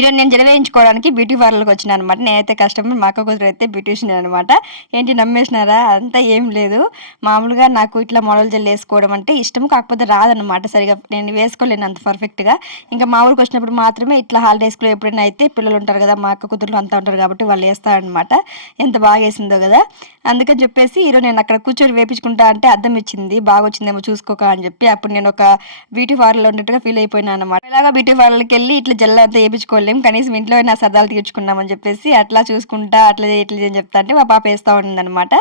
ఈరోజు నేను జడ వేయించుకోవడానికి బ్యూటీ పార్లర్కి వచ్చిన అనమాట. నేనైతే కస్టమర్, మా అక్క కూతురు అయితే బ్యూటీషియన్ అనమాట. ఏంటి నమ్మేసినారా? అంతా ఏం లేదు, మామూలుగా నాకు ఇట్లా మోడల్ జెల్ వేసుకోవడం అంటే ఇష్టం, కాకపోతే రాదనమాట సరిగా, నేను వేసుకోలేను అంత పర్ఫెక్ట్గా. ఇంకా మా ఊరికి వచ్చినప్పుడు మాత్రమే ఇట్లా హాలిడేస్లో ఎప్పుడైనా అయితే పిల్లలు ఉంటారు కదా, మా అక్క కూతురు అంతా ఉంటారు కాబట్టి వాళ్ళు వేస్తారనమాట. ఎంత బాగా వేసిందో కదా. అందుకని చెప్పేసి ఈరోజు నేను అక్కడ కూర్చొని వేపించుకుంటా అంటే అద్దం ఇచ్చింది, బాగా వచ్చిందేమో చూసుకోక అని చెప్పి. అప్పుడు నేను ఒక బ్యూటీ పార్లర్లో ఉన్నట్టుగా ఫీల్ అయిపోయినా అనమాట. ఇలాగా బ్యూటీ పార్లర్కి వెళ్ళి ఇట్లా జెల్ అంతా వేయించుకోలేం, కనీసం ఇంట్లో నా సరదాలు తీర్చుకున్నామని చెప్పేసి అట్లా చూసుకుంటా అట్లా ఇట్లా అని చెప్తా అంటే మా పాప వేస్తూ ఉందన్నమాట.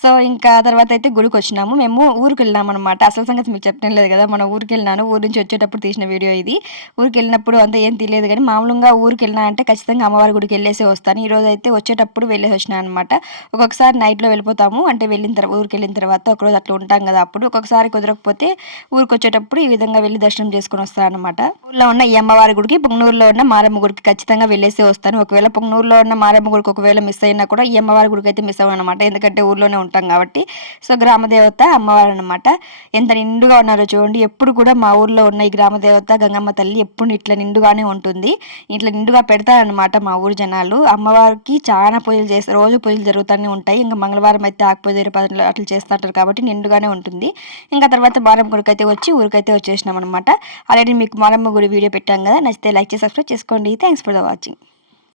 సో ఇంకా తర్వాత అయితే గుడికి వచ్చినాము. మేము ఊరికి వెళ్ళినాం అనమాట. అసలు సంగతి మీకు చెప్పడం లేదు కదా, మన ఊరికి వెళ్ళినాను. ఊరి నుంచి వచ్చేటప్పుడు తీసిన వీడియో ఇది. ఊరికి వెళ్ళినప్పుడు అంతా ఏం తెలియదు కానీ మామూలుగా ఊరికి వెళ్ళినా అంటే ఖచ్చితంగా అమ్మవారి గుడికి వెళ్ళేసి వస్తాను. ఈరోజు అయితే వచ్చేటప్పుడు వెళ్ళేసి వచ్చినా అనమాట. ఒక్కొక్కసారి నైట్లో వెళ్ళిపోతాము, అంటే వెళ్ళిన తర్వాత ఊరికి వెళ్ళిన తర్వాత ఒకరోజు అట్లా ఉంటాం కదా, అప్పుడు ఒక్కొక్కసారి కుదరకపోతే ఊరికి వచ్చేటప్పుడు ఈ విధంగా వెళ్ళి దర్శనం చేసుకుని వస్తాను అనమాట. ఊర్లో ఉన్న ఈ అమ్మవారి గుడికి, పుంగనూరులో ఉన్న మారమ్మ గుడికి ఖచ్చితంగా వెళ్ళేసి వస్తాను. ఒకవేళ పుంగనూరులో ఉన్న మారమ్మ గుడికి ఒకవేళ మిస్ అయినా కూడా ఈ అమ్మవారి గుడికి అయితే మిస్ అవ్వను అనమాట, ఎందుకంటే ఊర్లోనే ఉంటాం కాబట్టి. సో గ్రామదేవత అమ్మవారు అనమాట. ఎంత నిండుగా ఉన్నారో చూడండి. ఎప్పుడు కూడా మా ఊర్లో ఉన్న ఈ గ్రామదేవత గంగమ్మ తల్లి ఎప్పుడు ఇట్లా నిండుగానే ఉంటుంది. ఇట్లా నిండుగా పెడతారనమాట మా ఊరు జనాలు. అమ్మవారికి చాలా పూజలు చేస్తారు, రోజు పూజలు జరుగుతూనే ఉంటాయి. ఇంకా మంగళవారం అయితే ఆకుపూజ అట్లా చేస్తుంటారు కాబట్టి నిండుగానే ఉంటుంది. ఇంకా తర్వాత మారమ్మ గుడికి అయితే వచ్చి ఊరికైతే వచ్చేసినాం అనమాట. ఆల్రెడీ మీకు మారమ్మ గుడి వీడియో పెట్టాం కదా, నచ్చితే లైక్ చేసి సబ్స్క్రైబ్ చేసుకోండి. Thanks for the watching.